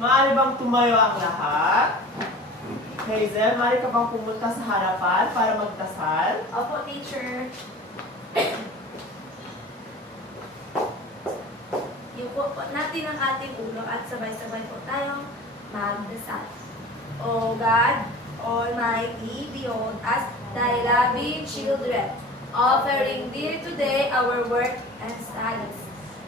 Maaari bang tumayo ang lahat? Hazel, maaari ka bang pumunta sa harapan para magdasal? Opo, teacher. Yuko po natin ang ating ulo at sabay-sabay po tayong magdasal. O God, Almighty, behold us, Thy loving children, offering Thee today our work and studies.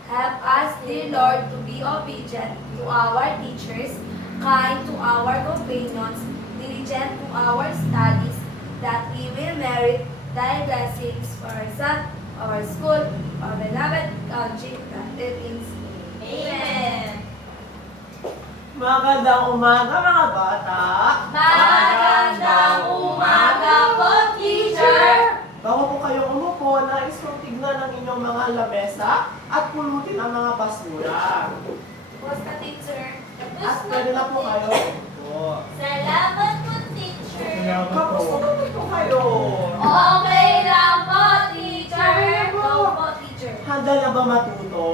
Help us, dear Lord, to be obedient to our teachers, kind to our companions, diligent to our studies, that we will merit Thy blessings for ourselves, our school, our beloved country, and the things. Amen. Magandang umaga mga bata! Magandang umaga po, teacher! Bago po kayong umupo, nais kong tignan ang inyong mga lamesa at pulutin ang mga basura. Basta, teacher. At pwede na po kayo umupo. Salamat po, teacher. Kamusta naman po kayo? Okay lang po, teacher. Go po, teacher. Handa na ba matuto?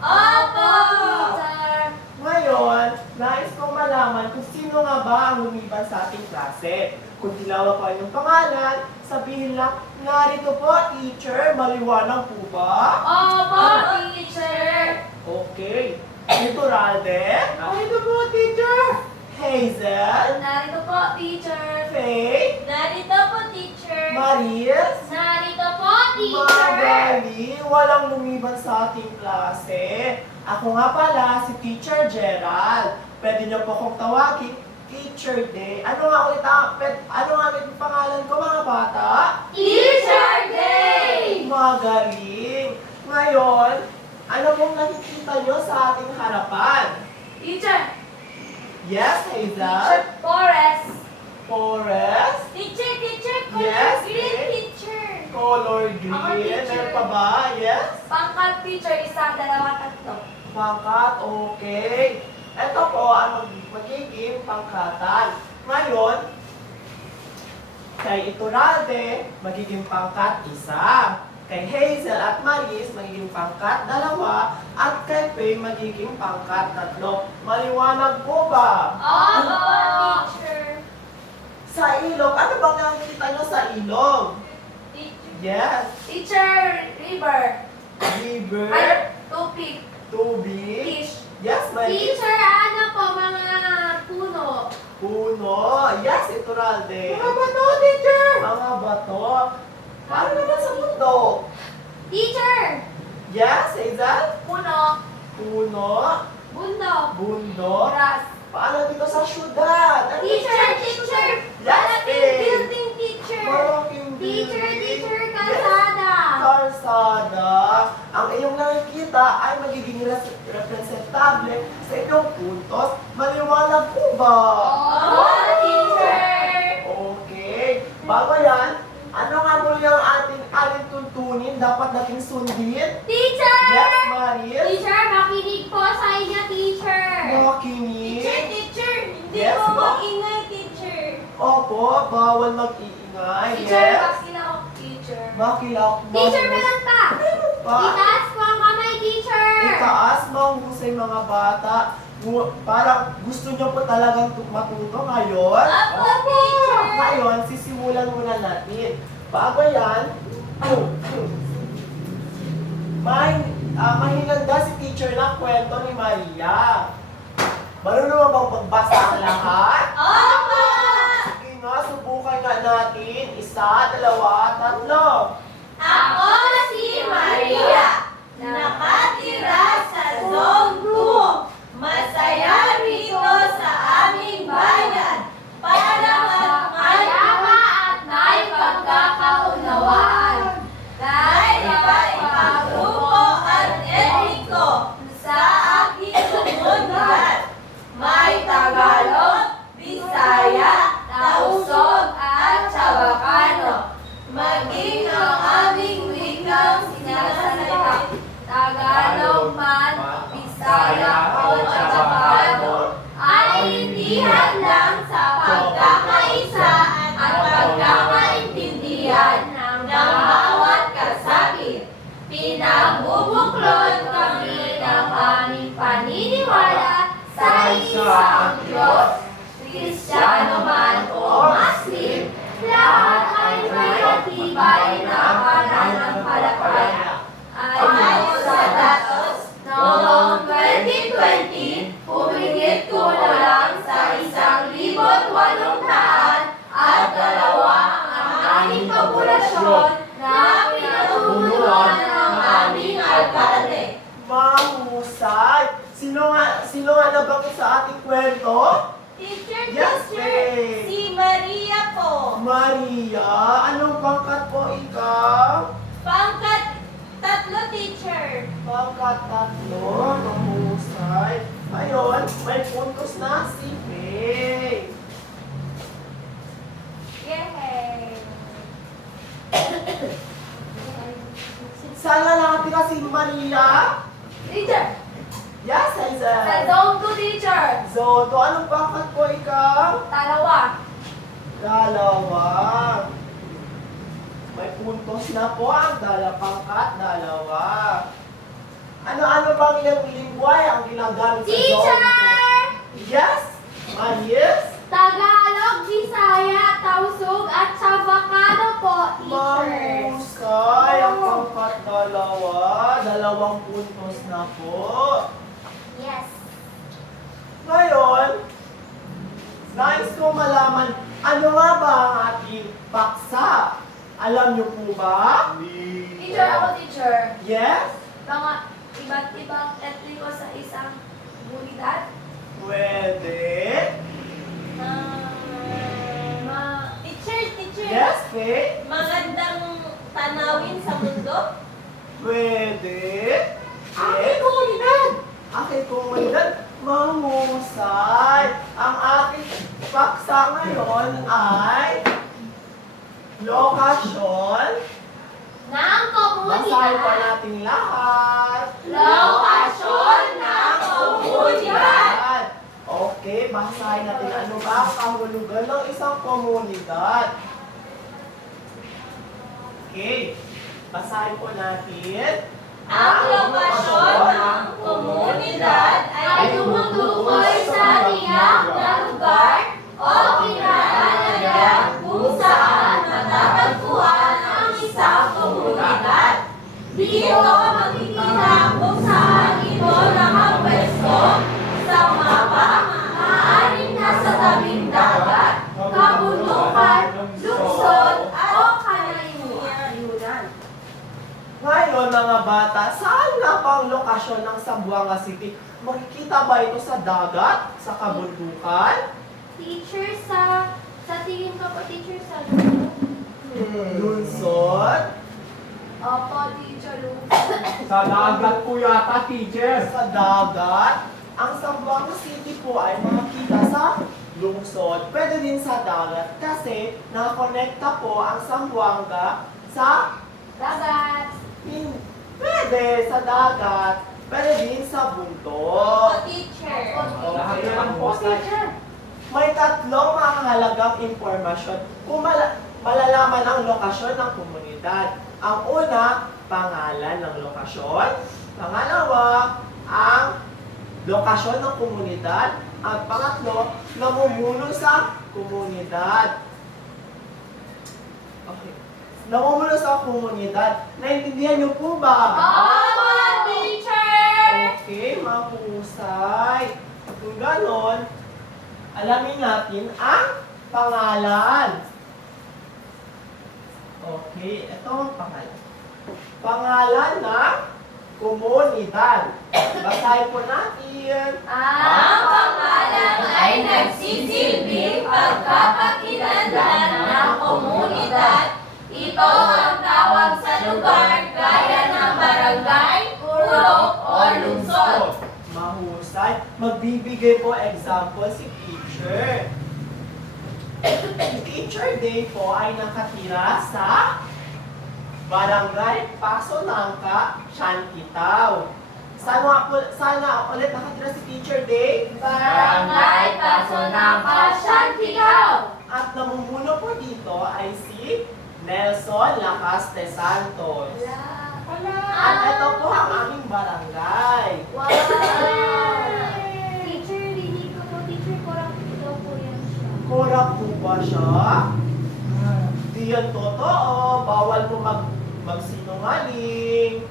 Opo, teacher. Ngayon, nais kong malaman kung sino nga ba ang lumiban sa ating klase. Kung tinawag ko ang inyong pangalan, sabihin lang, narito po, teacher, maliwanag po ba? Opo, teacher. Okay. Ito, Ralde. Narito po, teacher. Hazel. Narito po, teacher. Faye. Narito po, teacher. Maris. Narito po, Magali. Walang lumiban sa ating klase. Ako nga pala, si Teacher Gerald. Pwede niyo po akong tawagin Teacher Day. Ano nga ulit ang pangalan ko mga bata? Teacher Day! Magaling! Ngayon, ano pong nakikita niyo sa ating harapan? Teacher! Yes, Hazel? Teacher Forrest! Forest? Teacher! Yes, Green eh. teacher! Color Ako, green? teacher. Meron pa ba? Yes? Pangkat teacher, isa, dalawa, tatlo. Pangkat, okay. Ito po ang magiging pangkatan. Ngayon, kay Ituralde, magiging pangkat isa. Kay Hazel at Maris, magiging pangkat dalawa. At kay Faye, magiging pangkat tatlo. Maliwanag po ba? Opo, teacher! Sa ilog, ano bang nakikita nyo sa ilog? Yes. Teacher, river. River, Ay, tubig. tubig. Fish. Yes, Maris. Teacher, ano po, mga puno. Puno. Yes, Ituralde. Mga bato, teacher! Mga bato. Paano naman sa mundo? Teacher, Yes, Hazel? puno. Puno. Bundok. Bundok. Grass. Paano dito sa syudad? Ano Teacher, dito sa teacher. syudad? Yes, Malaking Faye. building, teacher. Malaking Teacher, building. teacher, Yes. kalsada. Kalsada. Ang iyong nakikita ay magiging representable sa inyong puntos. Maliwanag po ba? Oo, teacher. Okay. Bago yan, ano nga muli ang ating aling tuntunin dapat nating sundin? Teacher! Yes, Maris? Teacher, makinig po sa inyo, teacher. Makinig? teacher, hindi Yes, po ma'am. mag-ingay, teacher. Opo, bawal mag-iingay. Teacher, Yes. bakilak, teacher. Makilak mo. Teacher, meron pa. Pa. Itaas po ang kamay, teacher. Itaas mahusay mga bata. Parang gusto nyo po talagang matuto ngayon? Opo, teacher. Ngayon, sisimulan muna natin. Bago yan, mahinanda si teacher ng kwento ni Maria. Marunong ba bang magbasa ang lahat? Opo. Sige nga, subukan nga natin. Isa, dalawa, tatlo. Ako si Maria, nakatira sa Zone 2. Masaya rito sa aming bayan para magkayama at may pagkakaunawaan. Dahil iba-ibang at etniko sa aking komunidad. May Tagalog, Bisaya, Tausog at Chabacano. Maging ang isa ang Diyos, Kristiyano man o Muslim, lahat ay may matibay na pananampalataya. Ayon sa datos noong 2020, humigit kulang sa 1,802 ang aming populasyon na pinatutunan ng aming alkalde. Mahusay! Sino nga nabanggit sa ating kwento? Teacher, Yes, Faye. si Maria po. Maria, anong pangkat po ikaw? Pangkat 3, teacher. Pangkat 3, mahusay. Ngayon, may puntos na si Faye. Yay! Saan nga nakatira si Maria? Teacher, Yes, sa Hazel. zone 2, teacher. So, anong pangkat po ikaw? Dalawa. Dalawa. May puntos na po ang pangkat 2. Ano-ano bang ilang lingway ang ginagamit sa Teacher! zone 2? Yes? Maris? Tagalog, Bisaya, Tausug, at Chavacano po, teacher. Mahusay ang pangkat 2. 2 puntos na po. Yes. Ngayon, nais ko malaman, ano nga ba ang ating paksa? Alam niyo po ba? Teacher, ako teacher. Yes? Mga iba't ibang etniko sa isang komunidad. Pwede. Teacher, Yes, Faye? magandang tanawin sa mundo. Pwede. Aking komunidad. Aking komunidad. Mahusay. Ang ating paksa ngayon ay lokasyon. Ng Basahin pa komunidad. natin lahat. Lokasyon ng komunidad. Okay, basahin natin ano ba ang kahulugan ng isang komunidad. Okay, basahin po natin. Ang lokasyon ng komunidad Ay tumutukoy sa tiyak na lugar o kinaalagyan kung saan matatagpuan ang isang komunidad. Dito makikita kung saan ito nakapwesto sa mapa, maaaring nasa tabing dagat, kabundukan, lungsod, o kanayunan. Ngayon mga bata, saan nga ba ang lokasyon ng Zamboanga City? Makikita ba ito sa dagat? Sa kabundukan? Teacher, sa tingin ko po, teacher, sa Lungsod? Opo, teacher, lungsod. Sa dagat po yata, teacher. Sa dagat? Ang Zamboanga City po ay makikita sa lungsod. Pwede din sa dagat kasi nakakonekta po ang Zamboanga sa Dagat. Pwede sa dagat. Pwede din sa bundok. teacher. Lahat naman po, teacher. May tatlong mahalagang impormasyon kung malalaman ang lokasyon ng komunidad. Ang una, pangalan ng lokasyon. Pangalawa, ang lokasyon ng komunidad. At pangatlo, namumuno sa komunidad. Okay. Namumuno sa komunidad. Naintindihan niyo po ba? Opo, teacher. Okay, mahusay. Kung ganon, alamin natin ang pangalan. Okay, ito ang pangalan. Pangalan ng komunidad. Basahin po natin. Ang pangalan ay nagsisilbing pagkakakilanlan ng komunidad. Ito ang tawag sa lugar gaya ng barangay, purok, o lungsod. Mahusay. Magbibigay po example si teacher. Teacher Day po ay nakatira sa Barangay Paso Nangka, Siantitaw. Saan nga ulit nakatira si Teacher Day? Barangay Paso Nangka, Siantitaw. At namumuno po dito ay si Nelson Lacaste Santos. At ito po ang aming barangay. Wow! Teacher, hindi ko po ba siya? Di yan totoo. Bawal po magsinungaling.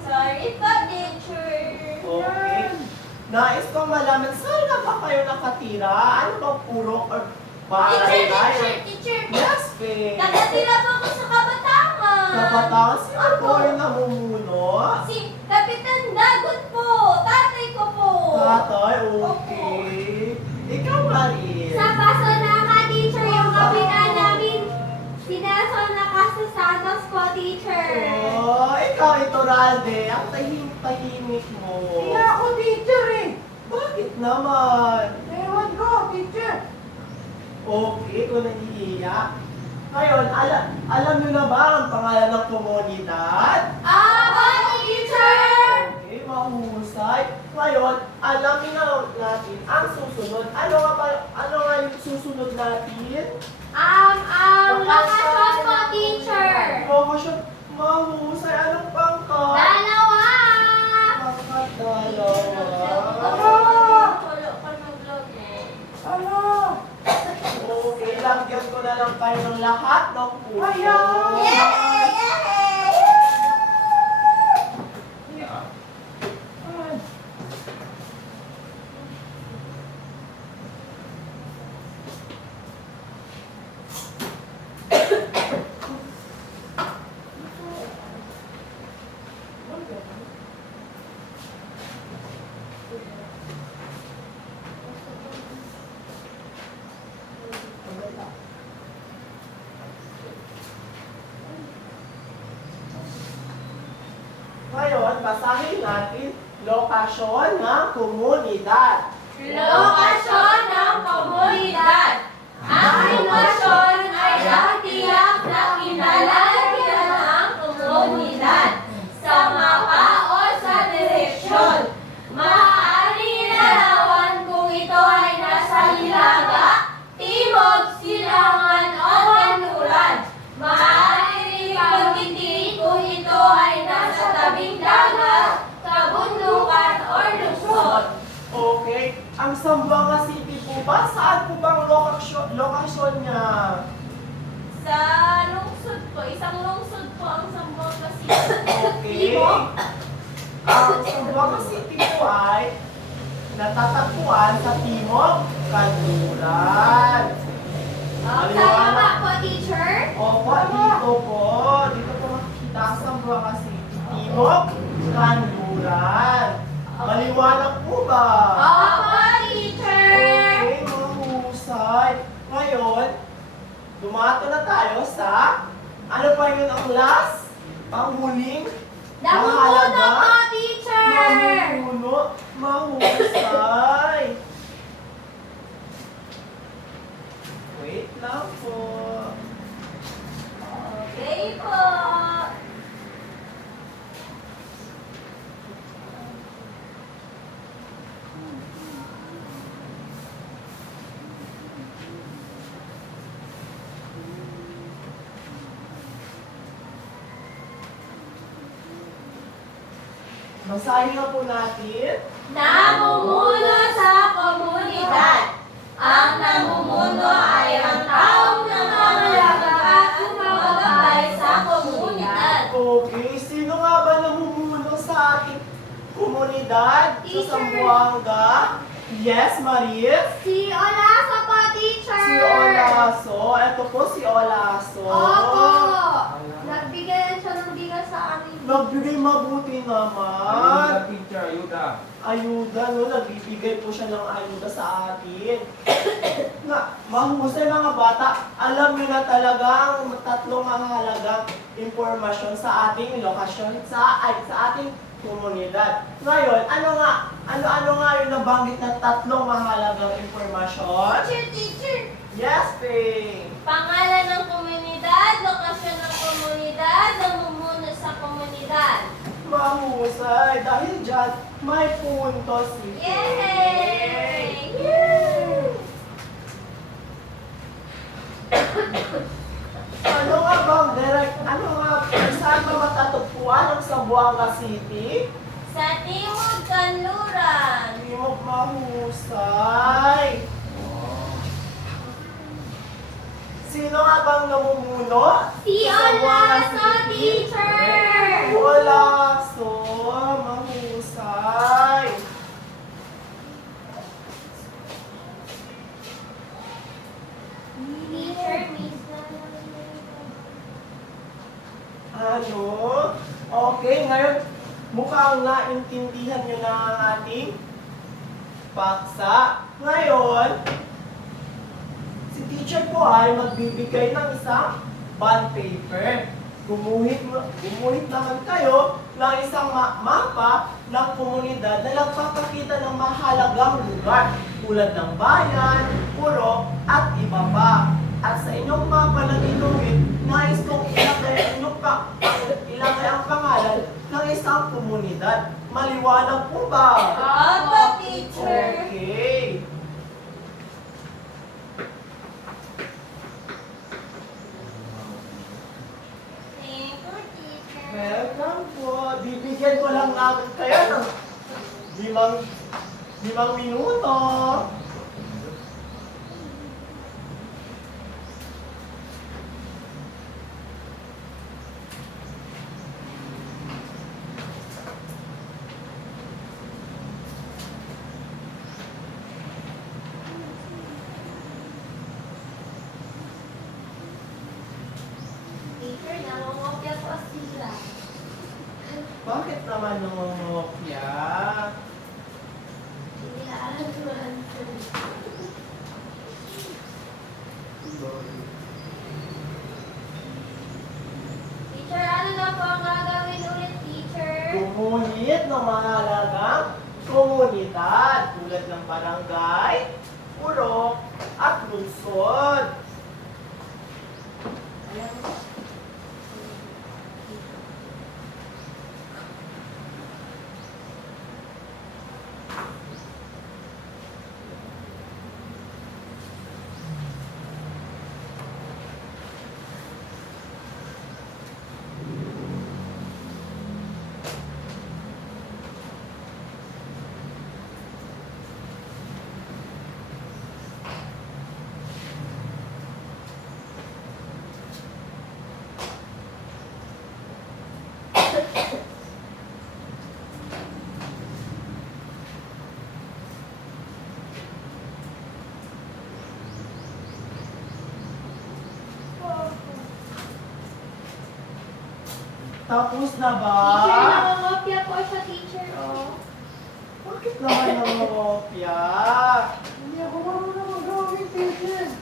Sorry po, teacher. Okay. Nais kong malaman, saan na ba kayo nakatira? Ano bang purok or bahay? Teacher. Yes, babe. Nakatira po ako sa Kabatangan. Kabataan, sino po yung namumuno? Si Kapitan Dagot po. Tatay ko po. Tatay, okay. Ikaw, Maris. Sa Pasonaca, teacher, yung kapitan namin, si Nelson Nakasasanos po, teacher. Oh, ikaw, Itoralde. Ang tahimik mo. Kaya ako teacher eh. Bakit naman? Ewan ko, teacher. Okay, kung nahihiya. Ngayon, alam nyo na ba ang pangalan ng komunidad? Teacher! Okay, mahusay. Ngayon, alamin na natin ang susunod. Ano nga yung susunod natin? Lokasyon po, teacher. Lokasyon, mahusay. Anong pangkat? Dalawa! Pangkat dalawa. Okay, lagyan ko na lang kayo ng lahat ng puso. Ngayon, basahin natin lokasyon ng komunidad. Lokasyon ng komunidad. Ang lokasyon ay nakatiyak na kinalagyan ng komunidad sa mapa o sa direksyon. Maaaring ilarawan kung ito ay nasa hilaga, timog, silangan o kanluran. Maaaring ipagtitiin kung ito ay nasa tabing dagat, kabundukan o lungsod. Okay, ang Zamboanga City po ba? Saan po bang lokasyon niya? Sa lungsod po, isang lungsod po ang Zamboanga City. Okay. Ang Zamboanga City po ay natatagpuan sa Timog Kanluran. Tama po, teacher. Opo, dito po. Dito po makikita ang Zamboanga City. Timog Kanluran. Maliwanag po ba? Opo, teacher. Okay, mahusay. Ngayon, dumato na tayo sa, ano pa yun ang last? Ang huling? Namumuno po, teacher. Namumuno. Mahusay. Wait lang po. Okay po. Basahin na po natin. Namumuno sa komunidad. Ang namumuno ay ang taong nangangalaga at gumagabay sa komunidad. Okay, sino nga ba namumuno sa ating komunidad? Sa Teacher. Zamboanga? Yes, Maris? Si Olaso po, teacher. Si Olaso. Ito po si Olaso. Opo. Nagbigay siya ng bigas sa amin. Nagbigay mabuti Ayuda, naman. teacher, ayuda. Ayuda, no? Nagbibigay po siya ng ayuda sa atin. Mahusay mga bata, alam niyo na talagang tatlong mahalagang impormasyon sa ating lokasyon, sa ating komunidad. Ngayon, ano nga yung nabanggit na tatlong mahalagang impormasyon? Teacher. Yes, Ping! Pangalan ng komunidad, lokasyon ng komunidad, namumuno sa komunidad. Mahusay! Dahil dyan, may punto si Ping! Yay! Ano nga, saan ba matatagpuan ang Zamboanga City? Sa Timog Kanluran. Timog mahusay. nga bang namumuno? Si Olaso, teacher! Olaso, mahusay. Teacher, miss na. Ano? Okay, ngayon mukhang naintindihan nyo na ang ating paksa. Ngayon, si teacher po ay magbibigay ng isang bond paper. Gumuhit naman kayo ng isang mapa ng komunidad na nagpapakita ng mahalagang lugar tulad ng bayan, purok, at iba pa. At sa inyong mapa na ginuhit, nais kong ilagay ang pangalan ng isang komunidad. Maliwanag po ba? Opo, teacher. Okay. Thank you, teacher. Welcome po. Bibigyan ko lang namin kayo ng limang minuto. Teacher, nangungopia po sila. Bakit naman nangungopya? Hindi alam ko answer. Teacher, ano na po ang gagawin ulit, teacher? Gumuhit ng mahalagang komunidad tulad ng barangay, purok, at lungsod. Ayan. Tapos na ba? Teacher, nangungopia po siya, teacher, oh. Bakit naman nangungopya? Hindi ako marunong mag-gawin, teacher.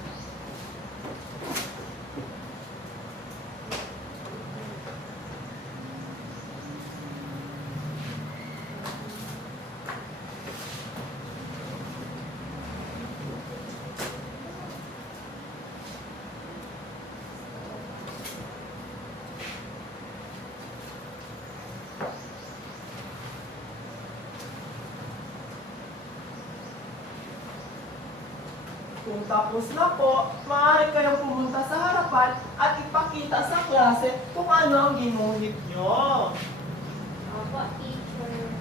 Kung tapos na po, maaari kayong pumunta sa harapan at ipakita sa klase kung ano ang ginuhit nyo. Opo, teacher.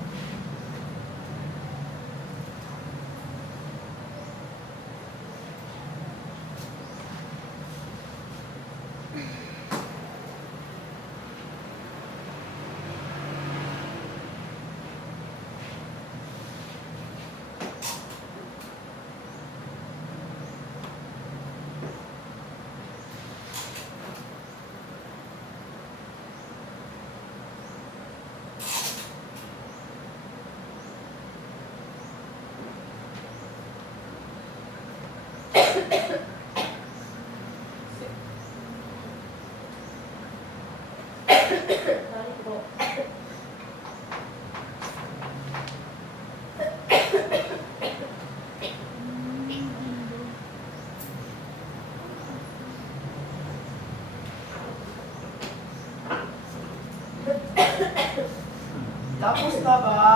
Sorry po. Tapos na ba?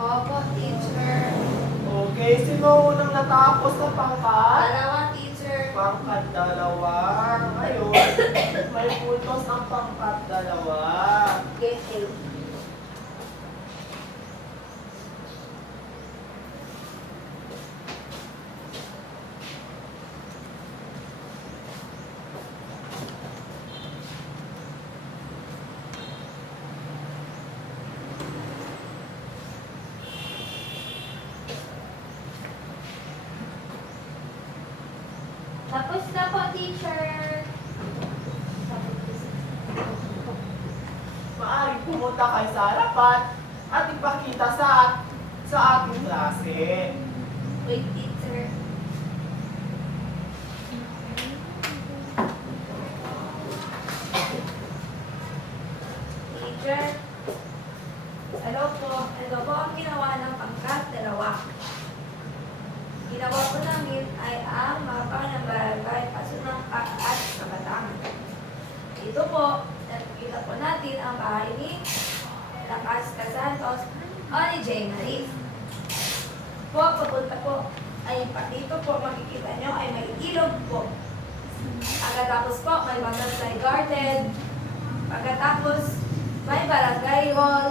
Opo, teacher. Okay, sino unang natapos na pangkat? Dalawa, teacher. Pangkat dalawa. Ngayon, may puntos ang pangkat dalawa. Get A. Tapos na po, teacher. Maaaring pumunta kayo sa harapan at ipakita sa ating klase. Wait, teacher. Teacher. Hello po. Ito po ang ginawa ng pangkat dalawa. Ginawa po namin ay ang mapa ng barangay Pasunangka at Kabataan. Ito po, nakikita po natin ang bahay ni Lakas Casantos o ni J. Maris. Po, papunta po, ay dito po makikita nyo ay may ilog po. Pagkatapos po, may butterfly garden. Pagkatapos, may barangay hall.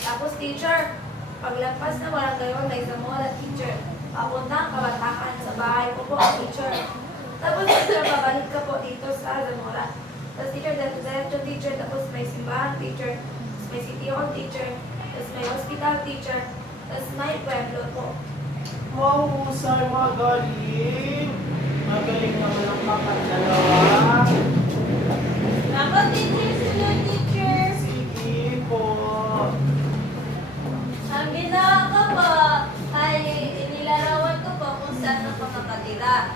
Tapos, teacher, paglampas na barangay hall, may Zamora, teacher. Papuntang Kabataan sa bahay ko po, teacher. Tapos, teacher, babalik ka po dito sa Zamora. Tapos, teacher, diretso, teacher. Tapos, may simbahan, teacher. Tapos, may city hall, teacher. Tapos, may hospital, teacher. Tapos, may pueblo po. Mahusay, magaling. Magaling naman ang papat dalawa. Ako, teacher, sunod, teacher. Sige po. Ang ginawa ko po ay inilarawan ko po kung saan ako nakatira.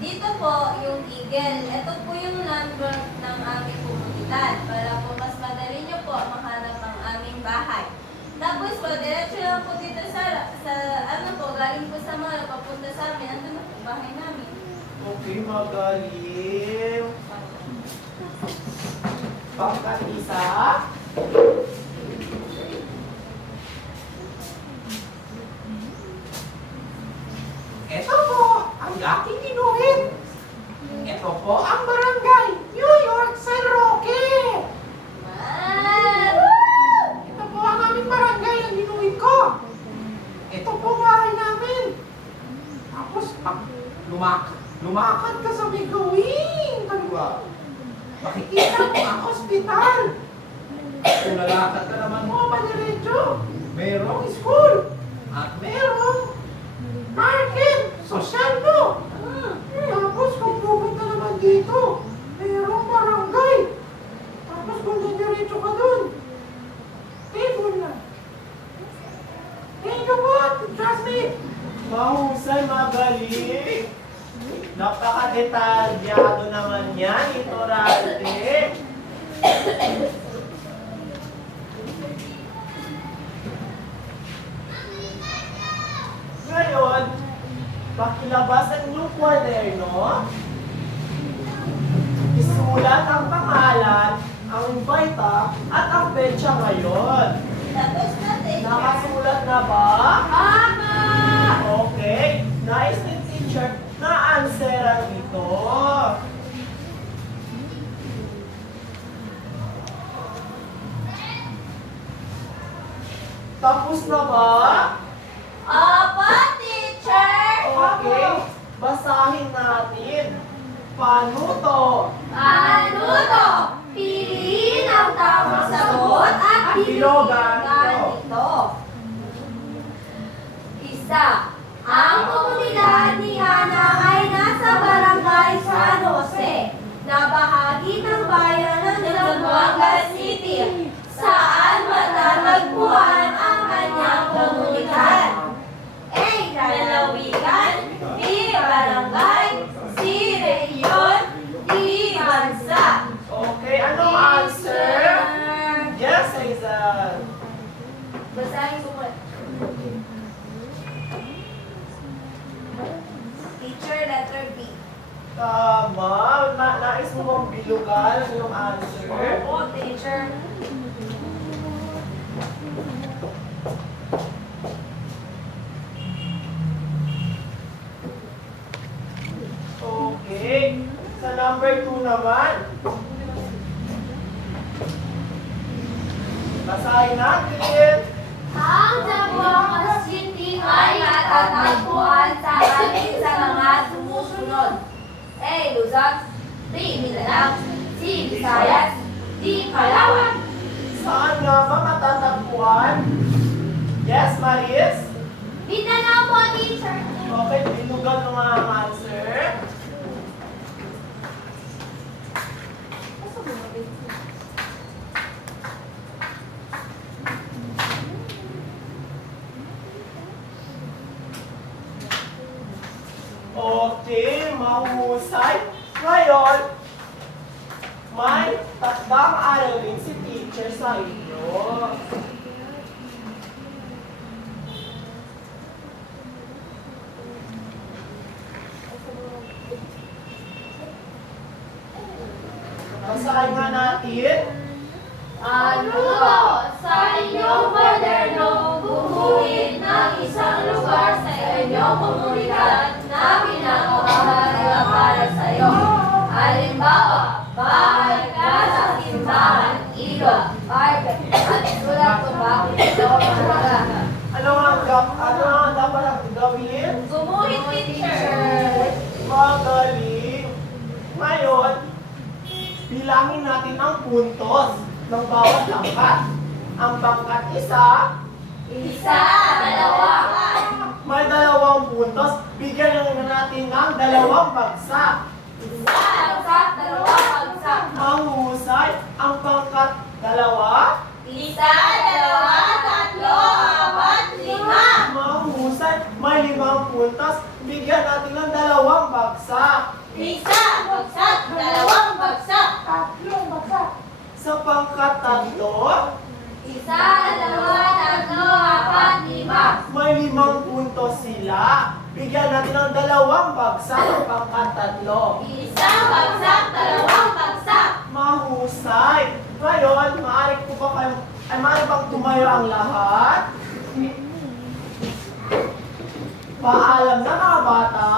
Dito po yung eagle. Ito po yung number ng aming komunidad para po mas madali nyo po mahanap ang aming bahay. Tapos po, diretso lang po dito sa ano po, galing po sa mga papunta sa amin. Ando na po bahay namin. Okay, magaling. Pangkat isa. Ito po ang aking inuhin. Ito po ang barangay New York San Roque. Man! Ito po ang aming barangay ang inuhin ko. Ito po bahay namin. Tapos pag lumakad ka sa may gawing kaliwa, makikita mo ang ospital. Kung lalakad ka naman mo, madiretso. Merong school. At merong market. Sosyal mo. Tapos kung pupunta naman dito, merong barangay. Tapos kung diretso ka dun, table na. Thank you po, classmate. Mahusay, magaling. Napaka-detalyado naman yan, ito Rante. Ngayon, pakilabas ang inyong kwaderno. Isulat ang pangalan, ang baita, at ang petsa ngayon. Tapos na, teacher. Nakasulat na ba? Ama! Okay. Nice ni teacher na answeran ito. Tapos na ba? Apa, teacher! Okay. Basahin natin. Paano to? Ano to? Piliin ang tamang sagot at Bilogan ito. Isa. Ang komunidad ni Ana ay nasa barangay San Jose na bahagi ng bayan ng Zamboanga City, saan matatagpuan ang kanyang komunidad. A. Lalawigan, B. Barangay, C. Rehiyon, D. Bansa. Okay. Anong answer? Yes, Aizal. Basahin ko po. Teacher, letter B. Tama. Nais mo bang bilugan ang iyong answer? Opo, teacher. Okay. Sa number 2 naman. Basahin natin. Ang Zamboanga City ay Matatagpuan sa amin sa mga sumusunod. A. Luzon, B. Mindanao, C. Visayas, D. Palawan. Saan nga ba matatagpuan? Yes, Maris? Mindanao po, teacher. Okay, bilugan mo nga ang answer. Okay, mahusay. Ngayon, may tatlong aralin si teacher sa inyo. Basahin nga natin. Ano ba sa inyong moderno gumuhit ng isang lugar sa inyong komunidad na pinakahalaga para sa iyo? Halimbawa, bahay, casa, simbahan, ilog, parke, at sulat o bakit ito mahalaga. Ano ang dapat gawin? Gumuhit, teacher! Magaling. Ngayon, bilangin natin ang puntos ng bawat pangkat. Ang pangkat isa, Isa, dalawa, may 2 puntos. Bigyan na natin ng 2 bagsak. isa, bagsak, dalawa, bagsak. Mahusay ang pangkat 2. Isa, dalawa, tatlo, apat, lima. Mahusay, may 5 puntos. Bigyan natin ng 2 bagsak. Isa, bagsak, dalawang bagsak. Tatlong bagsak. Sa pangkat 3, Isa, dalawa, tatlo, apat, lima. may 5 puntos sila. Bigyan natin ng 2 bagsak ang pangkat 3. Isa, bagsak, dalawang bagsak. Mahusay. Ngayon, maaari bang tumayo ang lahat? Paalam na mga bata.